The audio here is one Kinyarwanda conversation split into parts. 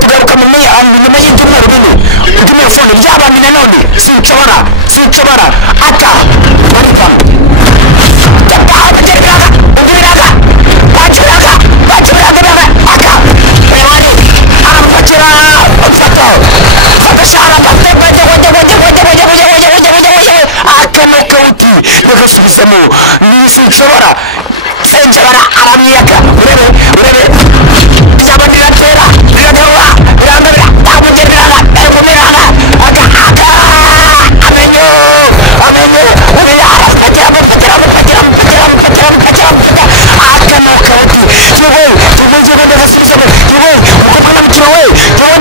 tugaruka mu nyuma y'ibyumweru bine ibyumweru fone by'abantu nanone sinshobora ata barikamo bagereraga ubiraga bakiraga aka rewari aramufakira fata shara bajya akanokawuti bagasubizamo sinshobora aramwiyaka urebe ijambo riratera riragarura rirangabira amugereraga egumirana amenyo ubira aramupakira akanokawuti yewe bagasubizamo yewe umukobwa n'umukino we yewe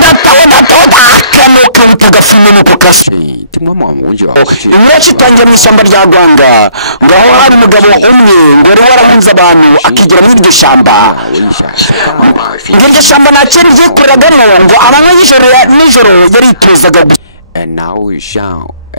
ndatoda akanokawuti agafime nuko kasi imyaka itangiye mu ishyamba rya Rwanga ngaho hari umugabo umwe ngo wari warahunze abantu akigira muri iryo shyamba iryo shyamba nta kintu ryikoreragamo ngo amanywa nijoro yaritozaga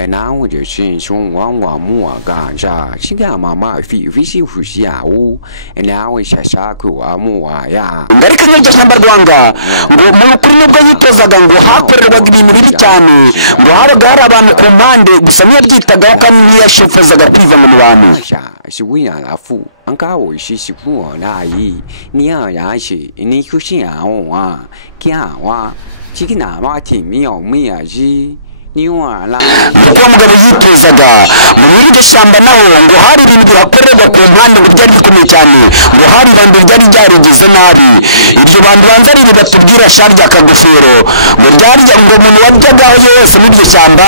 然后就是从往木啊干啥，现在妈妈非西呼吸啊我，然后下ku木啊呀。ariko n'iryo shyamba Rwanga ngo mu kuri nubwo yitozaga ngo hakorerwaga ibintu bibi cyane ngo habaga hari abantu ku mpande gusa ntiyabyitagaho kandi ntiyashifuzaga kwiva mu bantu 是为了富，俺家我是富那一，你要然是你可想我，讲我，这个哪嘛挺妙是。nuko mugabo yitozaga muri iryo shyamba naho ngo hari ibintu bihakorerwa ku mpande ngo byari bikomeye cyane ngo hari ibintu byari byarigize nabi iryo bantu banza riri batubwira sharya akagofero ngo ryarya ngo umuntu wajyagaho yose muri iryo shyamba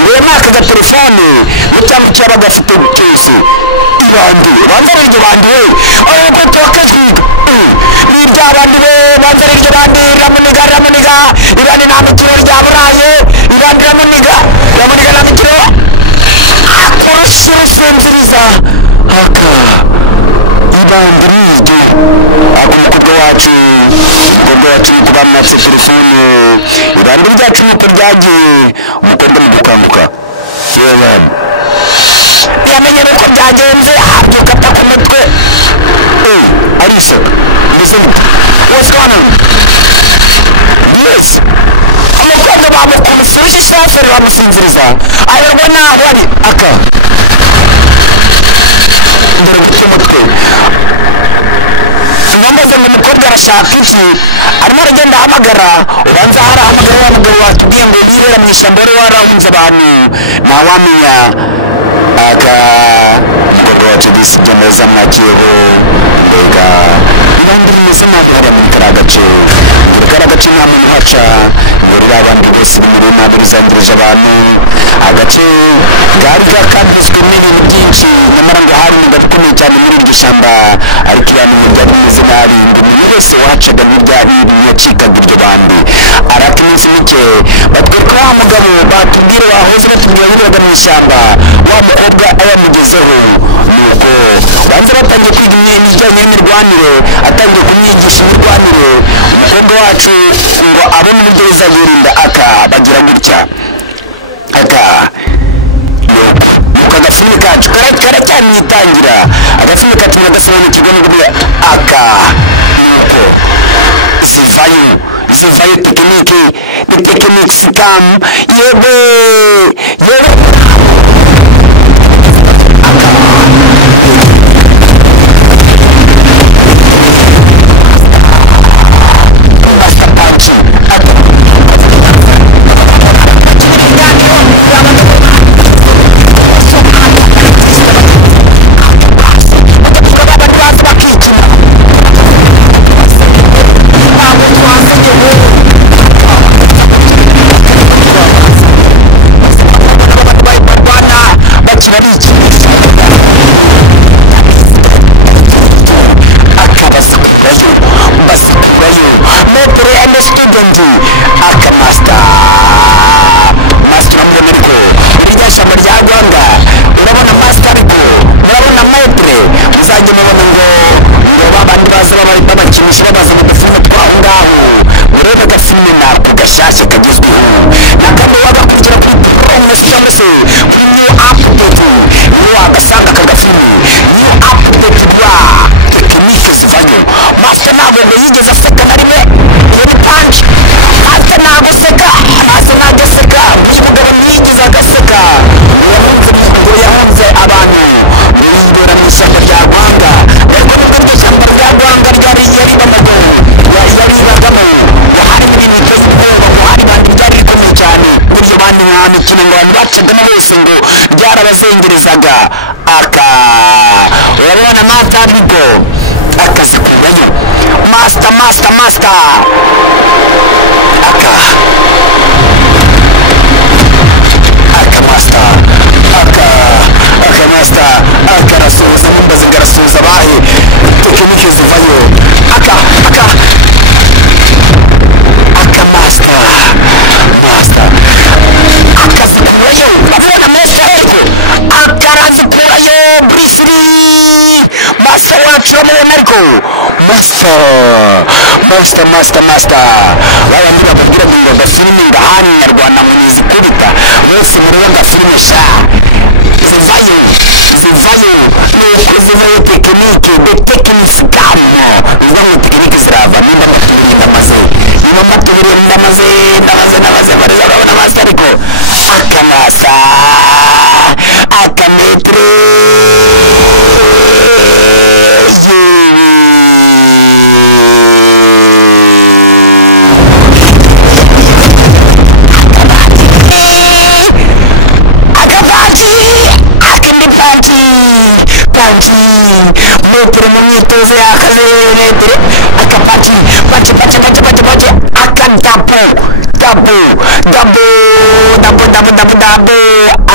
ngo yamaka agatelefone n'icyamu cyaba gafite cyose ibandi banza iryo bandi we ahubwo tuwakaziga n'ibya bandi we banza iryo bandi ramuniga ibandi nta mikino rya buraye ibandi ramuniga nta mikino akurusha urusinziriza aka ibandi n'iryo umukobwa wacu kuba mwatse telefone ibandi ryacu nuko ryagiye umukobwa mu gukanguka yewe yamenye nuko byagenze abyuka ata ku mutwe ariseka mbese what's going on yes umukobwa bamukumusirije isafari bamusinziriza ayoborwa naho ari aka mbere gutyo umutwe namaze ngo umukobwa arashaka iki arimo aragenda ahamagara ubanza harahamagara wa mugabo watubwiye ngo yirera mu ishyamba wari warahunze abantu ntawamenya aga umukobwa wacu disibye neza mwakiyeho mbega ibandi rimeze nabi hariya muri kariya gace nta muntu uhaca ngo ririya abandi bose bimuri nabi bizangirije abantu agace kari kakanditswe n'ibintu byinshi nyamara ngo hari umugabo ukomeye cyane muri iryo shyamba ariko iyo bintu byari bimeze nabi ngo umuntu wese wahacaga ntibyari yacikaga iryo bandi ariko iminsi mike batwereka wa mugabo batubwira bahoze batubwira yirwaga mu ishyamba wa mukobwa ayamugezeho nuko banza batangiye kwiga ibijyanye n'imirwanire atangiye kumwigisha imirwanire umukobwa wacu ngo abone uburyo bizayirinda aka bagira gutya aka nuko agafuni kacu karacyamwitangira agafuni kacu nagasobanukirwa n'uburyo aka nuko isivayo tekinike ni tekinike sikamu yebe yigeze aseka na rimwe yari punch akaga urabona master ariko akazikurayo master aka master akarasuhuza mumbaze ngarasuhuza abahe tekinike zivayo aka master akazikurayo urabona master ariko akarazikurayo brisiri master wacu uramubona ariko master babandi bakubwira ngo agafilimi ngahani nyarwanda ngo nizikubita bose mureba agafilimi sha zivayo nuko zivayo tekinike the techniques come ziva mu tekinike zirava nimba matubiri ndamaze bariza urabona master ariko akamasa akametre metero mu myitozo y'akazi metero akapaki akadabu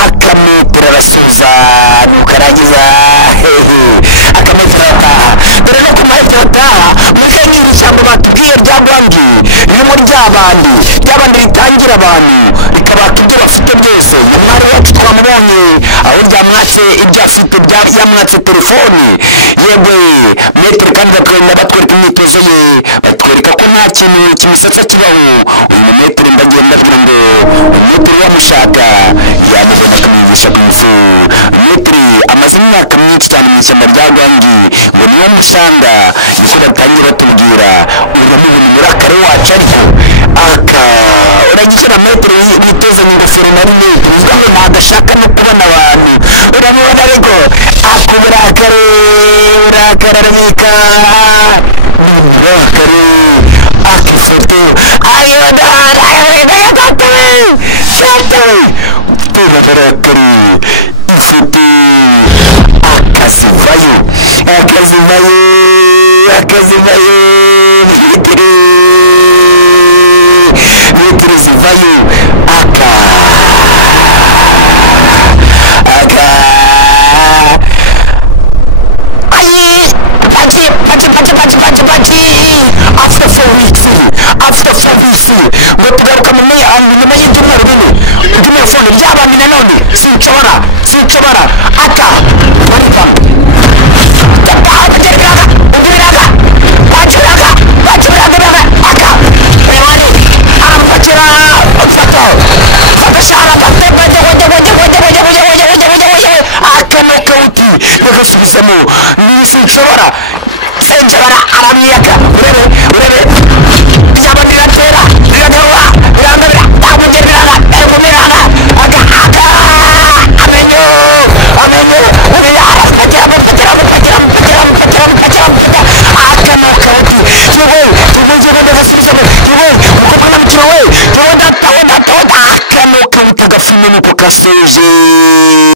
akametero arasubiza nuko arangiza akametero arataha dore no ku mahetero ataha muri kanyiri ijambo batubwiye rya rwandi ririmo ryabandi ritangira abantu rikabaka ibyo bafite byose umwari wacu twamubonye aho ryamwatse ibyo afite yamwatse telefone yegwe metero kandi batwereka imyitozo ye batwereka ko nta kintu kimusatsa kibaho uyu metero ndagiye ndabwira ngo metero wamushaka yamubona akamwigisha kunfu metero amaze imyaka myinshi cyane mu ishyamba rya rwangi ngo niyo musanga niko batangiye batubwira uramubona umurakare wacu ariko uragikira metero yitoza mu ngofero na rinete bivuga ngo ntabwo ashaka no kubona abantu uramubona ariko akuburakare arabika uburakare akifoto uburakare ifoto akazivayo metero zivayo after 4 weeks ngo tugaruka mu mihango nyuma y'ibyumweru bine iby'umufone byabandi nanone sinshobora aka marika bagasubizamo sinshobora aramyaka urebe ijambo riratera riragawa rirangabira tamugereraga egumirana amenyo agafume nuko kasoje